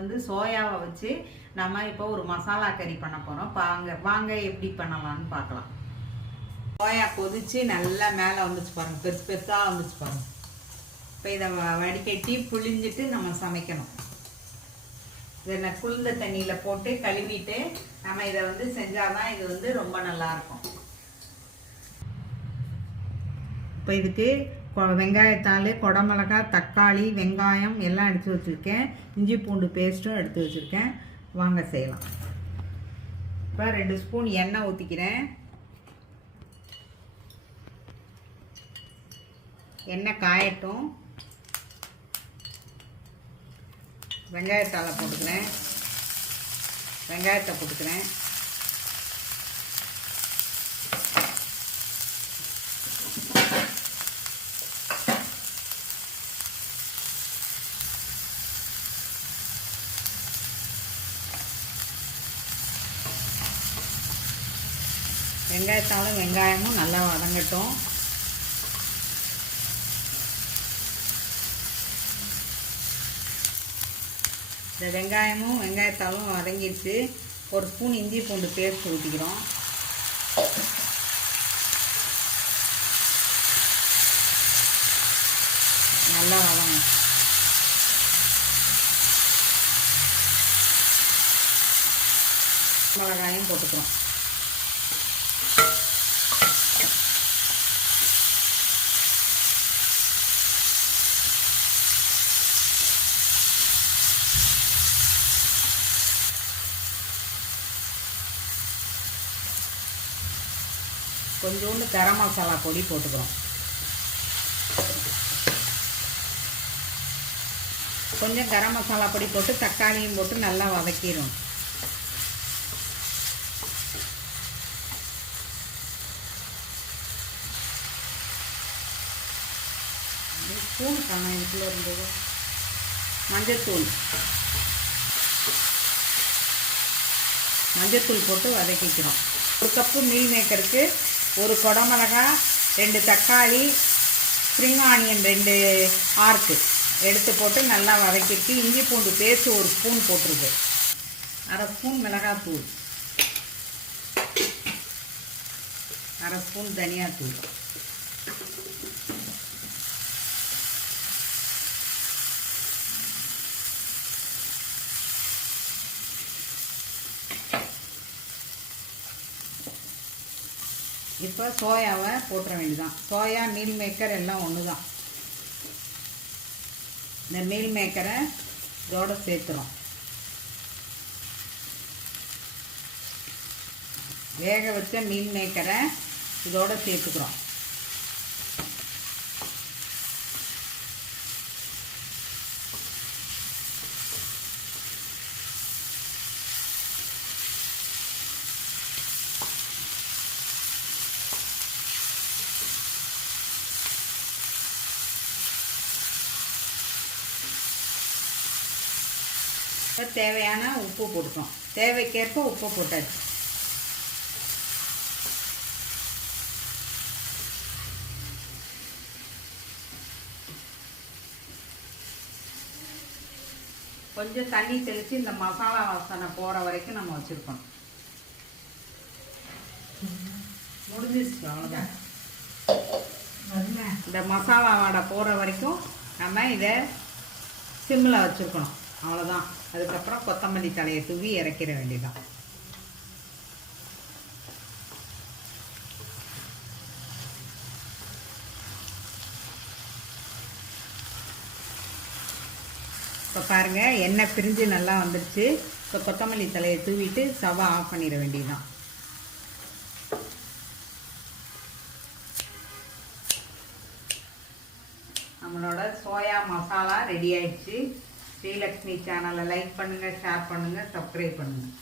வந்து சோயாவை வச்சு நம்ம இப்போ ஒரு மசாலா கறி பண்ண போகிறோம். வாங்க எப்படி பண்ணலான்னு பார்க்கலாம். சோயா கொதிச்சு நல்லா மேலே வந்துச்சு பாருங்கள், பெருசு பெருசாக வந்துச்சு பாருங்கள். இப்போ இதை வடிகட்டி புழிஞ்சிட்டு நம்ம சமைக்கணும். இதை குளிர்ந்த தண்ணியில் போட்டு கழுவிட்டு நம்ம இதை வந்து செஞ்சாதான் இது வந்து ரொம்ப நல்லாயிருக்கும். இப்போ இதுக்கு வெங்காயத்தாள், குடமிளகாய், தக்காளி, வெங்காயம் எல்லாம் எடுத்து வச்சுருக்கேன். இஞ்சி பூண்டு பேஸ்ட்டும் எடுத்து வச்சுருக்கேன். வாங்க செய்யலாம். இப்போ 2 ஸ்பூன் எண்ணெய் ஊற்றிக்கிறேன். எண்ணெய் காயட்டும். வெங்காயத்தாளை போட்டுக்கிறேன். வெங்காயத்தை போட்டுக்கிறேன். வெங்காயத்தாலும் வெங்காயமும் நல்லா வதங்கட்டும். இந்த வெங்காயமும் வெங்காயத்தாலும் வதங்கிடுச்சு. 1 ஸ்பூன் இஞ்சி பூண்டு பேஸ்ட் ஊற்றிக்கிறோம். நல்லா வதங்கும். மிளகாயும் போட்டுக்கிறோம். கொஞ்சோண்டு கரம் மசாலா பொடி போட்டுக்கிறோம். கொஞ்சம் கரம் மசாலா பொடி போட்டு தக்காளியும் போட்டு நல்லா வதக்கிடும். ஸ்பூன் காணா இதுக்குள்ளே இருந்தது. மஞ்சத்தூள் போட்டு வதக்கிக்கிறோம். 1 கப்பு மீல் மேக்கருக்கு 1 குடமிளகாய், 2 தக்காளி, ஸ்ப்ரிங் ஆனியன் 2 ஆர்க்கு எடுத்து போட்டு நல்லா வதக்கிட்டு இஞ்சி பூண்டு பேஸ்ட் 1 ஸ்பூன் போட்டிருக்கு. 1/2 ஸ்பூன் மிளகாத்தூள், 1/2 ஸ்பூன் தனியாத்தூள், இப்போ சோயாவை போட்டுற வேண்டியதான். சோயா, மீல் மேக்கர் எல்லாம் ஒன்று தான். இந்த மீல் மேக்கரை இதோடு சேர்த்துறோம். வேக வச்ச மீல் மேக்கரை இதோடு சேர்த்துக்கிறோம். தேவையான உப்பு போட்டுக்கோம். தேவைக்கேற்ப உப்பு போட்டாச்சு. கொஞ்சம் தண்ணி தெளித்து இந்த மசாலா வாசனை போகிற வரைக்கும் நம்ம வச்சுருக்கோம். முடிஞ்சிருச்சு, அவ்வளோதான். இந்த மசாலா வாடை போகிற வரைக்கும் நம்ம இதை சிம்மில் வச்சுருக்கணும். அவ்வளோதான். அதுக்கப்புறம் கொத்தமல்லி தலையை தூவி இறக்கிற வேண்டியதான். இப்போ பாருங்கள், எண்ணெய் பிரிஞ்சு நல்லா வந்துடுச்சு. இப்போ கொத்தமல்லி தலையை தூவிட்டு ஸ்டவ்வை ஆஃப் பண்ணிட வேண்டியதுதான். நம்மளோட சோயா மசாலா ரெடி ஆயிடுச்சு. ஸ்ரீலக்ஷ்மி சேனலை லைக் பண்ணுங்கள், ஷேர் பண்ணுங்கள், சப்ஸ்கிரைப் பண்ணுங்கள்.